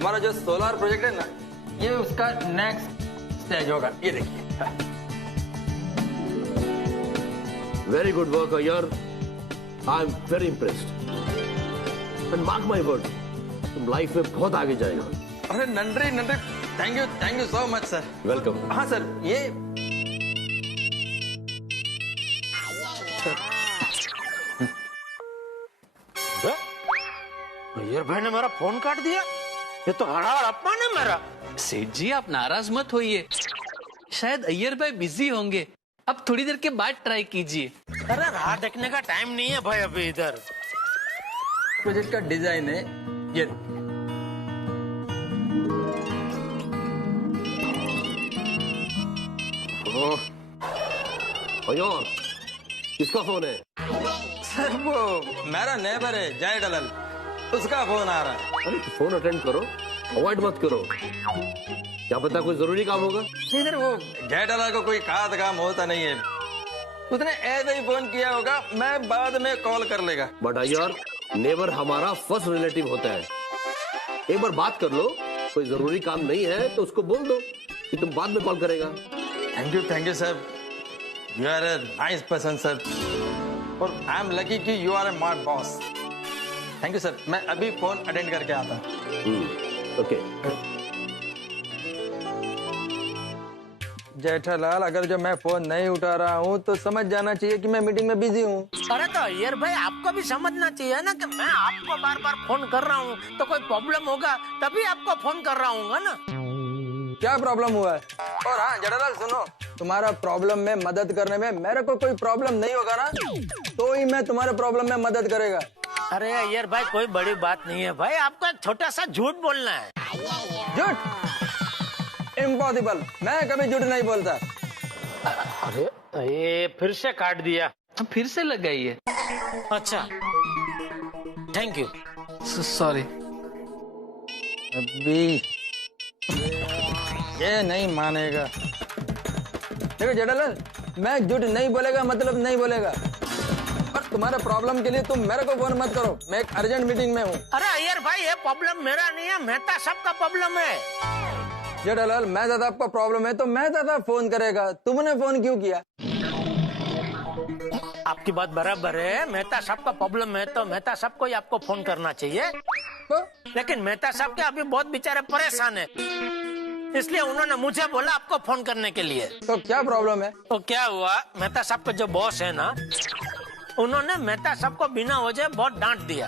हमारा जो solar project है ना, ये उसका नेक्स्ट स्टेज होगा। ये देखिए। Very good work Iyer, I am very impressed and mark my word, तुम लाइफ में बहुत आगे जाएगा। अरे नंदरी नंदरी, thank you so much sir. Welcome. हाँ सर, ये अय्यर भाई ने मेरा फोन काट दिया, ये तो हड़ाहड़ अपमान है मेरा। सेठ जी आप नाराज मत होइए, शायद अय्यर भाई बिजी होंगे, अब थोड़ी देर के बाद ट्राई कीजिए। अरे राह देखने का टाइम नहीं है भाई अभी इधर। प्रोजेक्ट का डिजाइन है ये। अय्यर, किसका फोन है? सर वो मेरा नेबर है जय दलाल, उसका फोन आ रहा है। अरे फोन अटेंड करो, अवॉइड मत करो, क्या पता कोई जरूरी काम होगा। नहीं सर, वो जय दलाल को कोई खास काम होता नहीं है, उसने ऐसे ही फोन किया होगा, मैं बाद में कॉल कर लेगा। बट अय्यर, नेबर हमारा फर्स्ट रिलेटिव होता है, एक बार बात कर लो, कोई जरूरी काम नहीं है तो उसको बोल दो कि तुम बाद में कॉल करेगा। Thank you sir, you are a nice person sir, और आई एम लकी कि you are a my boss. Thank you sir, मैं अभी फोन अटेंड करके आता हूँ। ओके। जेठालाल, अगर जो मैं फोन नहीं उठा रहा हूँ तो समझ जाना चाहिए कि मैं मीटिंग में बिजी हूँ। अरे तो अय्यर भाई आपको भी समझना चाहिए ना कि मैं आपको बार बार फोन कर रहा हूँ तो कोई प्रॉब्लम होगा तभी आपको फोन कर रहा हूँ ना। क्या प्रॉब्लम हुआ है? और हाँ जेठालाल सुनो, तुम्हारा प्रॉब्लम में मदद करने में मेरे को कोई प्रॉब्लम नहीं होगा ना, तो ही मैं तुम्हारे प्रॉब्लम में मदद करेगा। अरे अय्यर भाई कोई बड़ी बात नहीं है भाई, आपको एक छोटा सा झूठ बोलना है। झूठ? इम्पॉसिबल, मैं कभी झूठ नहीं बोलता। अरे ये फिर से काट दिया। फिर से लगाइए। अच्छा थैंक यू। सॉरी। अभी ये नहीं मानेगा। देखो जेठालाल, मैं झूठ नहीं बोलेगा मतलब नहीं बोलेगा, और तुम्हारे प्रॉब्लम के लिए तुम मेरे को फोन मत करो, मैं एक अर्जेंट मीटिंग में हूँ। अरे अय्यर भाई ये प्रॉब्लम मेरा नहीं है, मेहता सबका प्रॉब्लम है। जेठालाल, मेहता साहब का प्रॉब्लम है तो मेहता साहब फोन करेगा, तुमने फोन क्यों किया? आपकी बात बराबर है, मेहता साहब का प्रॉब्लम है तो मेहता साहब को ही आपको फोन करना चाहिए, तो? लेकिन मेहता साहब के अभी बहुत बेचारे परेशान है, इसलिए उन्होंने मुझे बोला आपको फोन करने के लिए। तो क्या प्रॉब्लम है? तो क्या हुआ, मेहता साहब का जो बॉस है ना, उन्होंने मेहता साहब को बिना वजह बहुत डांट दिया,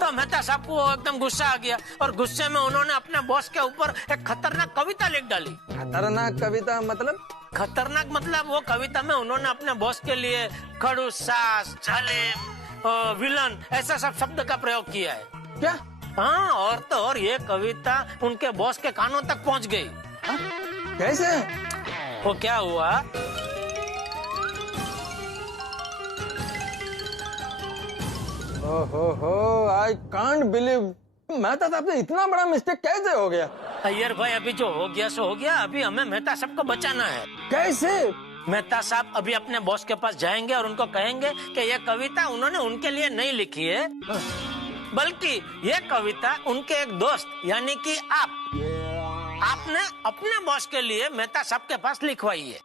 तो मेहता साहब को एकदम गुस्सा आ गया और गुस्से में उन्होंने अपने बॉस के ऊपर एक खतरनाक कविता लिख डाली। खतरनाक कविता मतलब? खतरनाक मतलब वो कविता में उन्होंने अपने बॉस के लिए खड़ूस, सास, जालिम, विलन ऐसा सब शब्द का प्रयोग किया है। क्या? हाँ, और तो और ये कविता उनके बॉस के कानों तक पहुंच गई। कैसे? वो क्या हुआ, ओहो, आई कांट बिलीव, मेहता साहब से इतना बड़ा मिस्टेक कैसे हो गया? अय्यर भाई अभी जो हो गया सो हो गया, अभी हमें मेहता साहब को बचाना है। कैसे? मेहता साहब अभी अपने बॉस के पास जाएंगे और उनको कहेंगे कि ये कविता उन्होंने उनके लिए नहीं लिखी है, बल्कि ये कविता उनके एक दोस्त यानी कि आपने अपने बॉस के लिए मेहता साहब के पास लिखवाई है।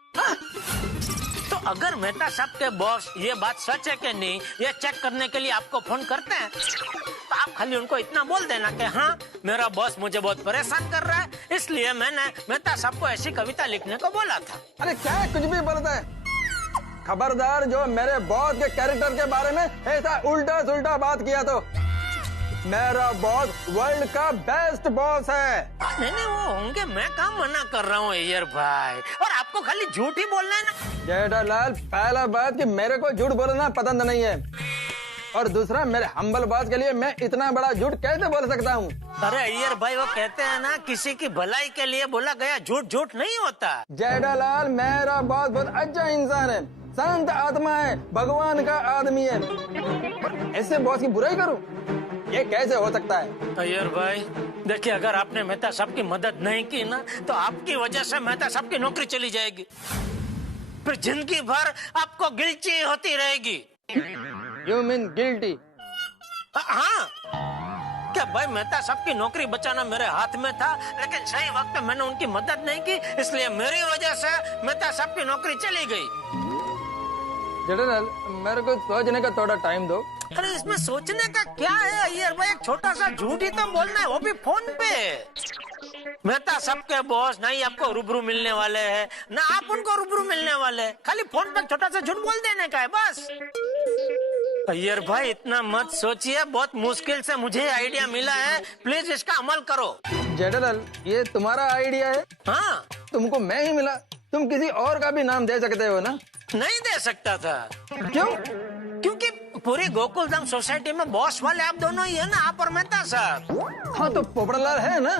तो अगर मेहता साहब के बॉस ये बात सच है कि नहीं ये चेक करने के लिए आपको फोन करते हैं, तो आप खाली उनको इतना बोल देना कि हाँ मेरा बॉस मुझे बहुत परेशान कर रहा है, इसलिए मैंने मेहता साहब को ऐसी कविता लिखने को बोला था। अरे क्या कुछ भी बोलता है, खबरदार जो मेरे बॉस के कैरेक्टर के बारे में ऐसा उल्टा सुल्टा बात किया तो मेरा बॉस वर्ल्ड का बेस्ट बॉस है। नहीं वो होंगे, मैं कहाँ मना कर रहा हूँ अय्यर भाई, और आपको खाली झूठ ही बोलना है ना। जेठालाल, पहला बात कि मेरे को झूठ बोलना पसंद नहीं है, और दूसरा मेरे हम्बल बॉस के लिए मैं इतना बड़ा झूठ कैसे बोल सकता हूँ? अरे अय्यर भाई वो कहते हैं ना किसी की भलाई के लिए बोला गया झूठ झूठ नहीं होता। जेठालाल, मेरा बॉस बहुत अच्छा इंसान है, शांत आत्मा है, भगवान का आदमी है, और ऐसे बॉस की बुराई करूं? ये कैसे हो सकता है? अय्यर भाई देखिए, अगर आपने मेहता साहब की मदद नहीं की ना तो आपकी वजह से मेहता साहब की नौकरी चली जाएगी, फिर जिंदगी भर आपको गिल्टी होती रहेगी। You mean guilty? हाँ, कि अरे भाई मेहता साहब की नौकरी बचाना मेरे हाथ में था, लेकिन सही वक्त में मैंने उनकी मदद नहीं की, इसलिए मेरी वजह से मेहता साहब की नौकरी चली गई। जनरल, मेरे को सोचने का थोड़ा टाइम दो। अरे इसमें सोचने का क्या है अय्यर भाई, एक छोटा सा झूठ ही तो बोलना है, वो भी फोन पे। मेहता सबके बॉस ना ही आपको रूबरू मिलने वाले हैं, ना आप उनको रूबरू मिलने वाले, खाली फोन पे छोटा सा झूठ बोल देने का है बस। अय्यर भाई इतना मत सोचिए, बहुत मुश्किल से मुझे आइडिया मिला है, प्लीज इसका अमल करो। जनरल, ये तुम्हारा आइडिया है? हाँ। तुमको मैं ही मिला, तुम किसी और का भी नाम दे सकते हो ना? नहीं दे सकता था। क्यों? क्योंकि पूरी गोकुलधाम सोसाइटी में बॉस वाले आप दोनों ही है ना, आप और मेहता साहब। हाँ तो पोपटलाल है ना?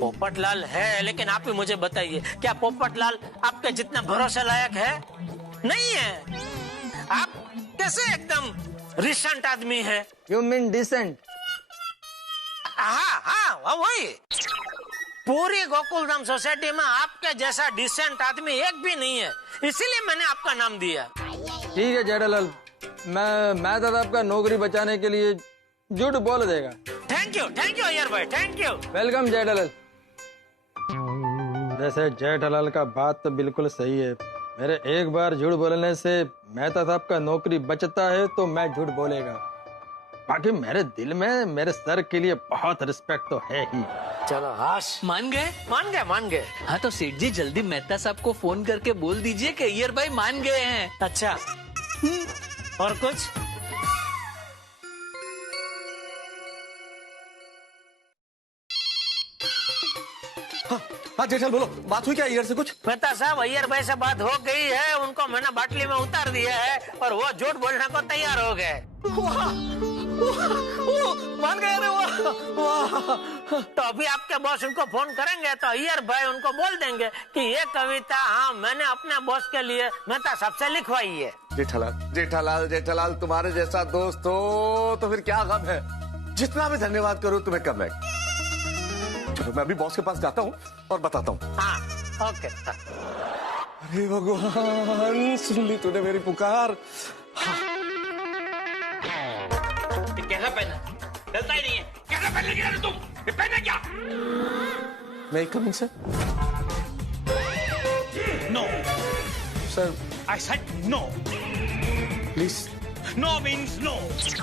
पोपटलाल है, लेकिन आप ही मुझे बताइए, क्या पोपटलाल आपके जितना भरोसे लायक है? नहीं है। आप कैसे एकदम रिसेंट आदमी है? You mean decent? हाँ वही। पूरी गोकुलधाम सोसाइटी में आपके जैसा डिसेंट आदमी एक भी नहीं है, इसीलिए मैंने आपका नाम दिया। ठीक है जेठालाल, मैं तो आपका नौकरी बचाने के लिए झूठ बोल देगा। थैंक यू अय्यर भाई, थैंक यू। वेलकम जेठालाल। वैसे जेठालाल का बात तो बिल्कुल सही है, मेरे एक बार झूठ बोलने से मेहता साहब का नौकरी बचता है तो मैं झूठ बोलेगा। बाकी मेरे दिल में मेरे सर के लिए बहुत रिस्पेक्ट तो है ही। चलो हाश, मान गए। हाँ तो सेठ जी जल्दी मेहता साहब को फोन करके बोल दीजिए कि अय्यर भाई मान गए हैं। अच्छा, और कुछ? हाँ जेठालाल बोलो, बात हुई क्या अय्यर से कुछ? मेहता साहब अय्यर भाई से बात हो गई है, उनको मैंने बाटली में उतार दिया है और वो झूठ बोलने को तैयार हो गए। मान गए? अरे वाह। तो अभी आपके बॉस उनको फोन करेंगे तो अय्यर भाई उनको बोल देंगे कि ये कविता हाँ मैंने अपने बॉस के लिए मेहता साहब से लिखवाई है। जेठालाल तुम्हारे जैसा दोस्त हो तो फिर क्या गम है, जितना भी धन्यवाद करो तुम्हें कम है। चलो मैं अभी बॉस के पास जाता हूँ और बताता हूँ। हाँ ओके। अरे भगवान, सुन ली तूने मेरी पुकार। कैसा पहना? चलता ही नहीं है। कैसा पहन लिया तुम? ये पहना क्या? मैं coming sir? No. Sir I said no. Please. No means no.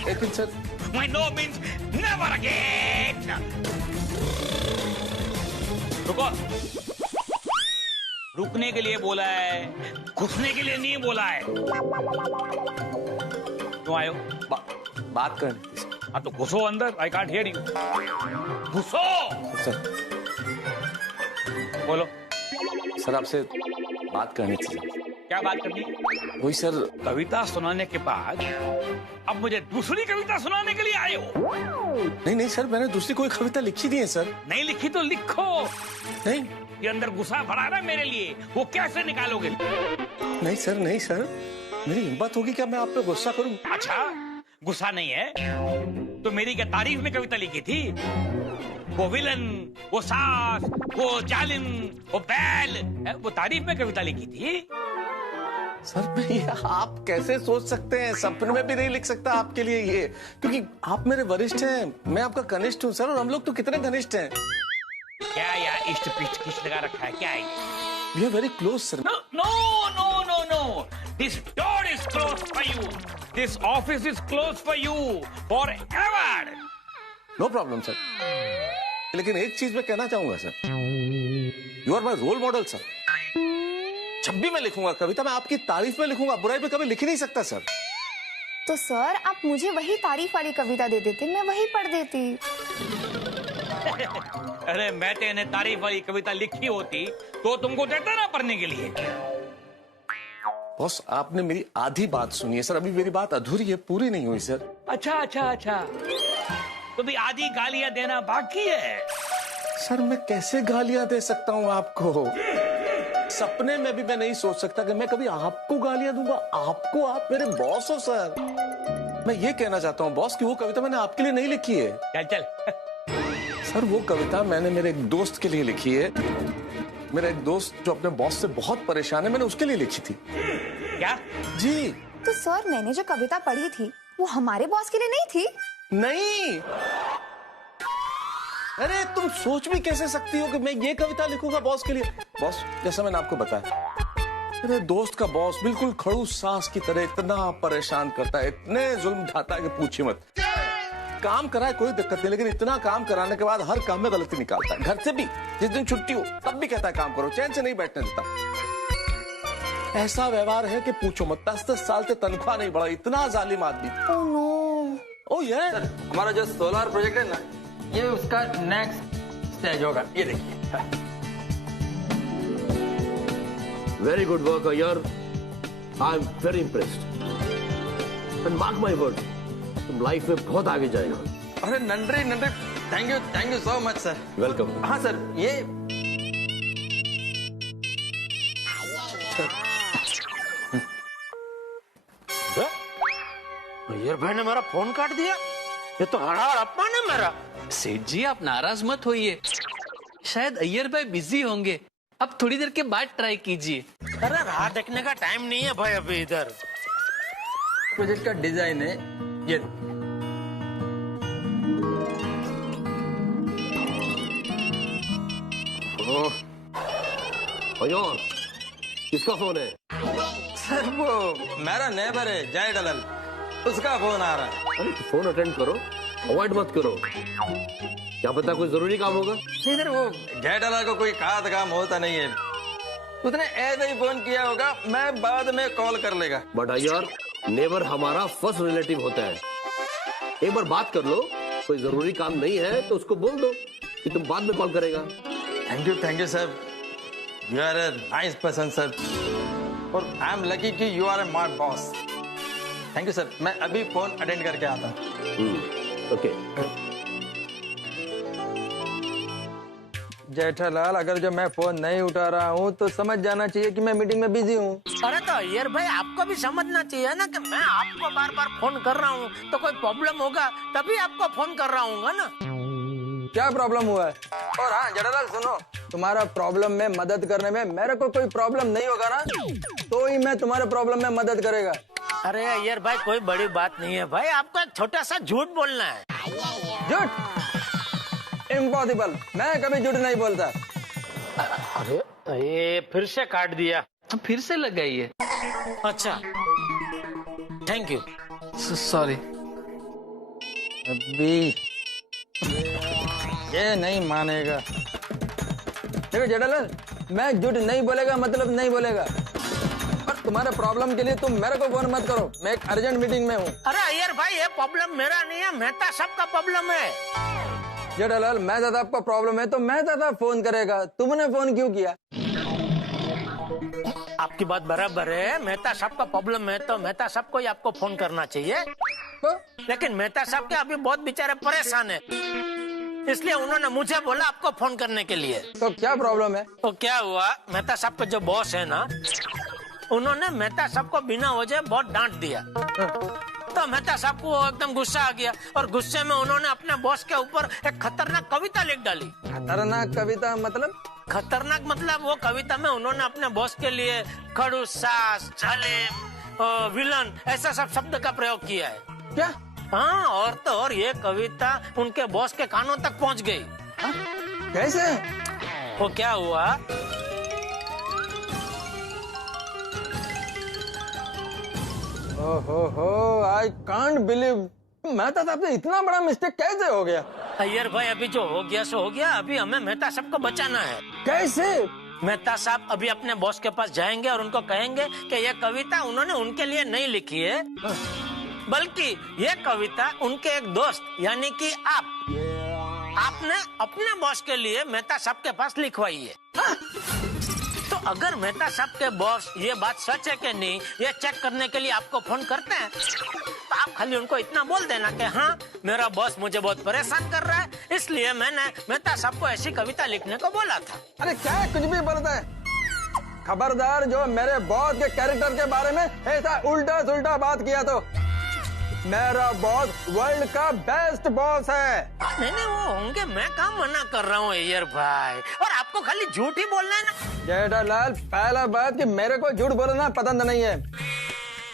एक minute sir. My no means never again. रुको। रुकने के लिए बोला है, घुसने के लिए नहीं बोला है। क्यों आए हो? बात करनी। हाँ तो घुसो अंदर। I can't hear you. घुसो। सर बोलो। सर आपसे बात करनी थी। क्या बात करनी? वही सर, कविता सुनाने के बाद अब मुझे दूसरी कविता सुनाने के लिए आए हो? नहीं सर, मैंने दूसरी कोई कविता लिखी नहीं है सर। नहीं लिखी तो लिखो। नहीं, ये अंदर गुस्सा भरा है मेरे लिए, वो कैसे निकालोगे? नहीं सर, मेरी हिम्मत होगी क्या मैं आप पे गुस्सा करूं? अच्छा, गुस्सा नहीं है तो मेरी क्या तारीफ में कविता लिखी थी? वो विलन, वो सास, वो जालिम, वो बैल, वो तारीफ में कविता लिखी थी। सर मैं ये आप कैसे सोच सकते हैं, सपने में भी नहीं लिख सकता आपके लिए ये, क्योंकि आप मेरे वरिष्ठ हैं, मैं आपका कनिष्ठ हूँ सर, और हम लोग तो कितने घनिष्ठ हैं। क्या यार इष्ट पिष्ट किस लगा रखा है, क्या है? We are very close, sir. No. This door is closed for you. This office is closed for you forever. No problem, sir. लेकिन एक चीज मैं कहना चाहूंगा sir, you are my role model sir. जब भी मैं लिखूंगा कविता, मैं आपकी तारीफ में लिखूंगा, बुराई पे कभी लिख ही नहीं सकता सर। तो सर आप मुझे वही तारीफ वाली कविता दे देते, मैं वही पढ़ देती। अरे मैं तेने तारीफ वाली कविता लिखी होती तो तुमको देता ना पढ़ने के लिए। बॉस आपने मेरी आधी बात सुनी है सर, अभी मेरी बात अधूरी है, पूरी नहीं हुई सर। अच्छा तो भी आधी गालियां देना बाकी है। सर मैं कैसे गालियां दे सकता हूँ आपको? सपने में भी मैं नहीं सोच सकता कि मैं कभी आपको गालियां दूंगा। आपको, आप मेरे बॉस हो सर। मैं ये कहना चाहता हूँ बॉस कि वो कविता मैंने आपके लिए नहीं लिखी है। चल सर वो कविता मैंने मेरे एक दोस्त के लिए लिखी है। मेरा एक दोस्त जो अपने बॉस से बहुत परेशान है, मैंने उसके लिए लिखी थी। क्या? जी। तो सर मैंने जो कविता पढ़ी थी वो हमारे बॉस के लिए नहीं थी? नहीं, अरे तुम सोच भी कैसे सकती हो कि मैं ये कविता लिखूंगा बॉस के लिए? बॉस, जैसा मैंने आपको बताया, मेरे दोस्त का बॉस बिल्कुल खड़ूस सास की तरह इतना परेशान करता है, इतने जुल्म ढाता है कि पूछिए मत। काम कराए कोई दिक्कत नहीं, लेकिन इतना काम कराने के बाद हर काम में गलती निकालता है। घर से भी जिस दिन छुट्टी हो तब भी कहता है काम करो, चैन से नहीं बैठने देता। ऐसा व्यवहार है कि पूछो मत। 10-10 साल से तनख्वाह नहीं बढ़ा, इतना जालिम आदमी। Oh no. ओ ये हमारा जो सोलर प्रोजेक्ट है ना, ये उसका नेक्स्ट स्टेज होगा। ये देखिए। Very good work Iyer, I am very impressed and mark my word, तुम लाइफ में बहुत आगे जाएगा। अरे नंदरी नंदरी, thank you so much sir. Welcome. हाँ सर, ये अय्यर भाई ने मेरा फोन काट दिया। ये तो हड़ाहड़ अपमान है मेरा। सेठ जी आप नाराज मत होइए, शायद अय्यर भाई बिजी होंगे, अब थोड़ी देर के बाद ट्राई कीजिए। अरे राह देखने का टाइम नहीं है भाई अभी इधर। प्रोजेक्ट का डिजाइन है ये। अय्यर, किसका फोन है? सर वो मेरा नेबर है जय दलाल, उसका फोन आ रहा है। अरे फोन अटेंड करो, अवॉइड मत करो, क्या पता कोई जरूरी काम होगा। नहीं सर, वो जय दलाल को कोई खास काम होता नहीं है, उसने ऐसे ही फोन किया होगा, मैं बाद में कॉल कर लेगा। बट अय्यर, नेबर हमारा फर्स्ट रिलेटिव होता है, एक बार बात कर लो, कोई जरूरी काम नहीं है तो उसको बोल दो कि तुम बाद में कॉल करेगा। Thank you sir, you are a nice person sir, और आई एम लकी कि you are a my boss. Thank you sir, मैं अभी फोन अटेंड करके आता हूँ। ओके। जेठालाल, अगर जो मैं फोन नहीं उठा रहा हूँ तो समझ जाना चाहिए कि मैं मीटिंग में बिजी हूँ। अरे तो अय्यर भाई आपको भी समझना चाहिए ना कि मैं आपको बार बार फोन कर रहा हूँ, तो कोई प्रॉब्लम होगा तभी आपको फोन कर रहा हूँ ना। क्या प्रॉब्लम हुआ है? और हाँ जेठालाल सुनो, तुम्हारा प्रॉब्लम में मदद करने में मेरे को कोई प्रॉब्लम नहीं होगा ना, तो ही मैं तुम्हारे प्रॉब्लम में मदद करेगा। अरे अय्यर भाई कोई बड़ी बात नहीं है भाई, आपको एक छोटा सा झूठ बोलना है। झूठ? इम्पॉसिबल, मैं कभी झूठ नहीं बोलता। अरे ये फिर से काट दिया। फिर से लगाइए। अच्छा थैंक यू। सॉरी। अभी ये नहीं मानेगा। देखो जेठालाल, मैं झूठ नहीं बोलेगा मतलब नहीं बोलेगा, और तुम्हारे प्रॉब्लम के लिए तुम मेरे को फोन मत करो, मैं एक अर्जेंट मीटिंग में हूँ। अरे अय्यर भाई ये प्रॉब्लम मेरा नहीं है, मेहता साहब का प्रॉब्लम है। जेठालाल, मेहता साहब का प्रॉब्लम है तो मेहता साहब फोन करेगा, तुमने फोन क्यों किया? आपकी बात बराबर है, मेहता साहब का प्रॉब्लम है तो मेहता साहब को ही आपको फोन करना चाहिए, तो? लेकिन मेहता साहब के अभी बहुत बेचारे परेशान है, इसलिए उन्होंने मुझे बोला आपको फोन करने के लिए। तो क्या प्रॉब्लम है? तो क्या हुआ, मेहता साहब के जो बॉस है ना, उन्होंने मेहता साहब को बिना वजह बहुत डांट दिया, तो मेहता साहब को एकदम गुस्सा आ गया, और गुस्से में उन्होंने अपने बॉस के ऊपर एक खतरनाक कविता लिख डाली। खतरनाक कविता मतलब? खतरनाक मतलब वो कविता में उन्होंने अपने बॉस के लिए खड़ूस, सास, जालिम, विलन ऐसा सब शब्द का प्रयोग किया है। क्या? हाँ, और तो और ये कविता उनके बॉस के कानों तक पहुंच गई। कैसे? वो क्या हुआ, ओहो, आई कांट बिलीव, मेहता साहब से इतना बड़ा मिस्टेक कैसे हो गया? अय्यर भाई अभी जो हो गया सो हो गया, अभी हमें मेहता साहब को बचाना है। कैसे? मेहता साहब अभी अपने बॉस के पास जाएंगे और उनको कहेंगे कि ये कविता उन्होंने उनके लिए नहीं लिखी है, बल्कि ये कविता उनके एक दोस्त यानी कि आपने अपने बॉस के लिए मेहता साहब के पास लिखवाई है। तो अगर मेहता साहब के बॉस ये बात सच है कि नहीं ये चेक करने के लिए आपको फोन करते हैं, तो आप खाली उनको इतना बोल देना कि हाँ मेरा बॉस मुझे बहुत परेशान कर रहा है, इसलिए मैंने मेहता साहब को ऐसी कविता लिखने को बोला था। अरे क्या कुछ भी बोलता है? खबरदार जो मेरे बॉस के कैरेक्टर के बारे में ऐसा उल्टा सुल्टा बात किया तो मेरा बॉस वर्ल्ड का बेस्ट बॉस है। नहीं वो होंगे, मैं काम मना कर रहा हूँ अय्यर भाई, और आपको खाली झूठ ही बोलना है ना। जेठालाल, पहला बात कि मेरे को झूठ बोलना पसंद नहीं है,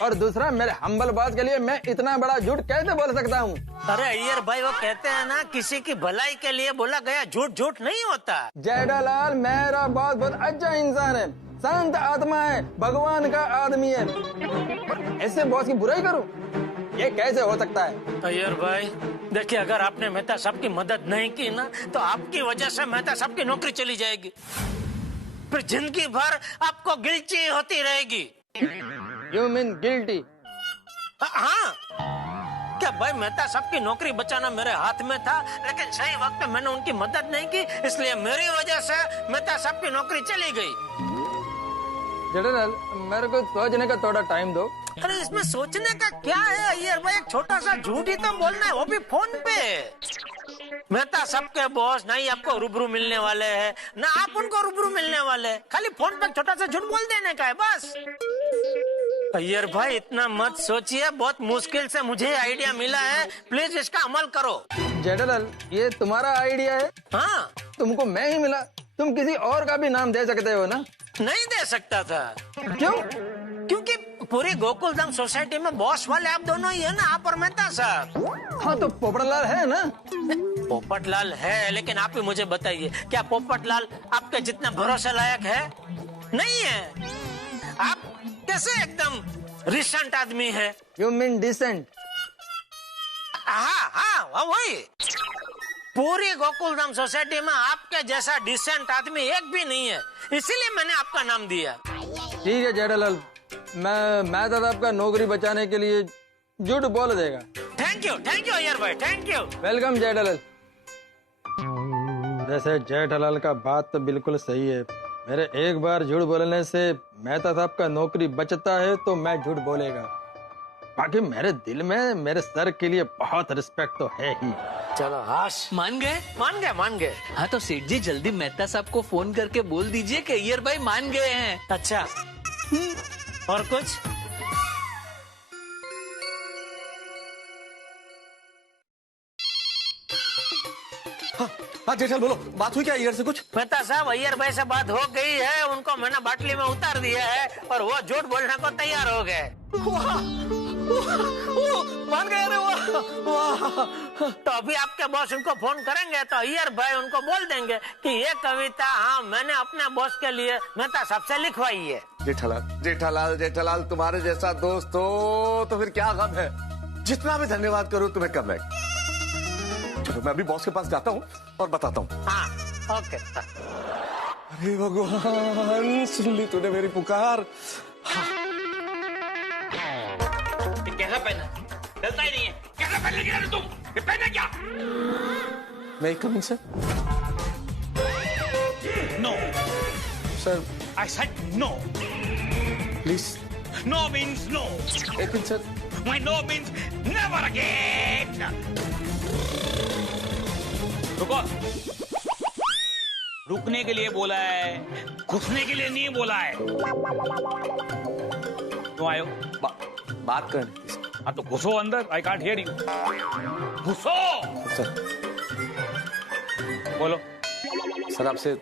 और दूसरा मेरे हम्बल बॉस के लिए मैं इतना बड़ा झूठ कैसे बोल सकता हूँ? अरे अय्यर भाई, वो कहते हैं ना, किसी की भलाई के लिए बोला गया झूठ झूठ नहीं होता। जेठालाल, मेरा बॉस बहुत अच्छा इंसान है, शांत आत्मा है, भगवान का आदमी है। ऐसे बॉस की बुराई करूं? ये कैसे हो सकता है? अय्यर भाई देखिए, अगर आपने मेहता साहब की मदद नहीं की ना, तो आपकी वजह से मेहता साहब की नौकरी चली जाएगी, फिर जिंदगी भर आपको गिल्टी होती रहेगी। You mean guilty? हाँ, क्या भाई मेहता साहब की नौकरी बचाना मेरे हाथ में था, लेकिन सही वक्त पे मैंने उनकी मदद नहीं की, इसलिए मेरी वजह से मेहता साहब की नौकरी चली गई। जेठालाल, मेरे को सोचने का थोड़ा टाइम दो। अरे इसमें सोचने का क्या है अय्यर भाई, एक छोटा सा झूठ ही तो बोलना है, वो भी फोन पे। मेहता साहब के बॉस नहीं आपको रूबरू मिलने वाले हैं, ना आप उनको रूबरू मिलने वाले हैं, खाली फोन पे छोटा सा झूठ बोल देने का है बस। अय्यर भाई इतना मत सोचिए, बहुत मुश्किल से मुझे आइडिया मिला है, प्लीज इसका अमल करो। जेठालाल, ये तुम्हारा आइडिया है? हाँ, तुमको मैं ही मिला, तुम किसी और का भी नाम दे सकते हो ना? नहीं दे सकता था। क्यों? क्योंकि पूरी गोकुलधाम सोसाइटी में बॉस वाले आप दोनों ही है ना, आप और मेहता साहब। हाँ तो पोपटलाल है ना? पोपटलाल है, लेकिन आप ही मुझे बताइए, क्या पोपटलाल आपके जितना भरोसे लायक है? नहीं है। आप कैसे एकदम रिसेंट आदमी है? You mean decent? हाँ हाँ वही। पूरी गोकुलधाम सोसाइटी में आपके जैसा डिसेंट आदमी एक भी नहीं है, इसीलिए मैंने आपका नाम दिया। ठीक है जेठालाल, मैं तो आपका नौकरी बचाने के लिए झूठ बोल देगा। थैंक यू अय्यर भाई, थैंक यू। वेलकम जेठालाल। वैसे जेठालाल का बात तो बिल्कुल सही है, मेरे एक बार झूठ बोलने से मेहता साहब का नौकरी बचता है तो मैं झूठ बोलेगा। बाकी मेरे दिल में मेरे सर के लिए बहुत रिस्पेक्ट तो है ही। चलो हाश, मान गए? मान गए। हाँ तो सेठ जी जल्दी मेहता साहब को फोन करके बोल दीजिए कि अय्यर भाई मान गए हैं। अच्छा, और कुछ? हाँ जेठालाल बोलो, बात हुई क्या अय्यर से कुछ? मेहता साहब, अय्यर भाई से बात हो गई है, उनको मैंने बाटली में उतार दिया है और वो झूठ बोलने को तैयार हो गए। मान गए? अरे वाह। तो अभी आपके बॉस उनको फोन करेंगे तो अय्यर भाई उनको बोल देंगे कि ये कविता हाँ मैंने अपने बॉस के लिए मेहता साहब से लिखवाई है। जेठालाल तुम्हारे जैसा दोस्त हो तो फिर क्या गम है, जितना भी धन्यवाद करूं तुम्हें कम है। चलो मैं अभी बॉस के पास जाता हूँ और बताता हूँ। हाँ ओके। अरे भगवान, सुन ली तूने मेरी पुकार। कैसा पहना? चलता ही नहीं है। कैसा पहन लगे तुम? ये पहना क्या? मैं coming sir? No sir, I said no. Please. No means no. एक minute sir. My no means never again. रुको, रुकने के लिए बोला है, घुसने के लिए नहीं बोला है। क्यों आयो? बात करनी। हाँ तो घुसो अंदर, आई कांट हियर यू। घुसो। सर बोलो। सर आपसे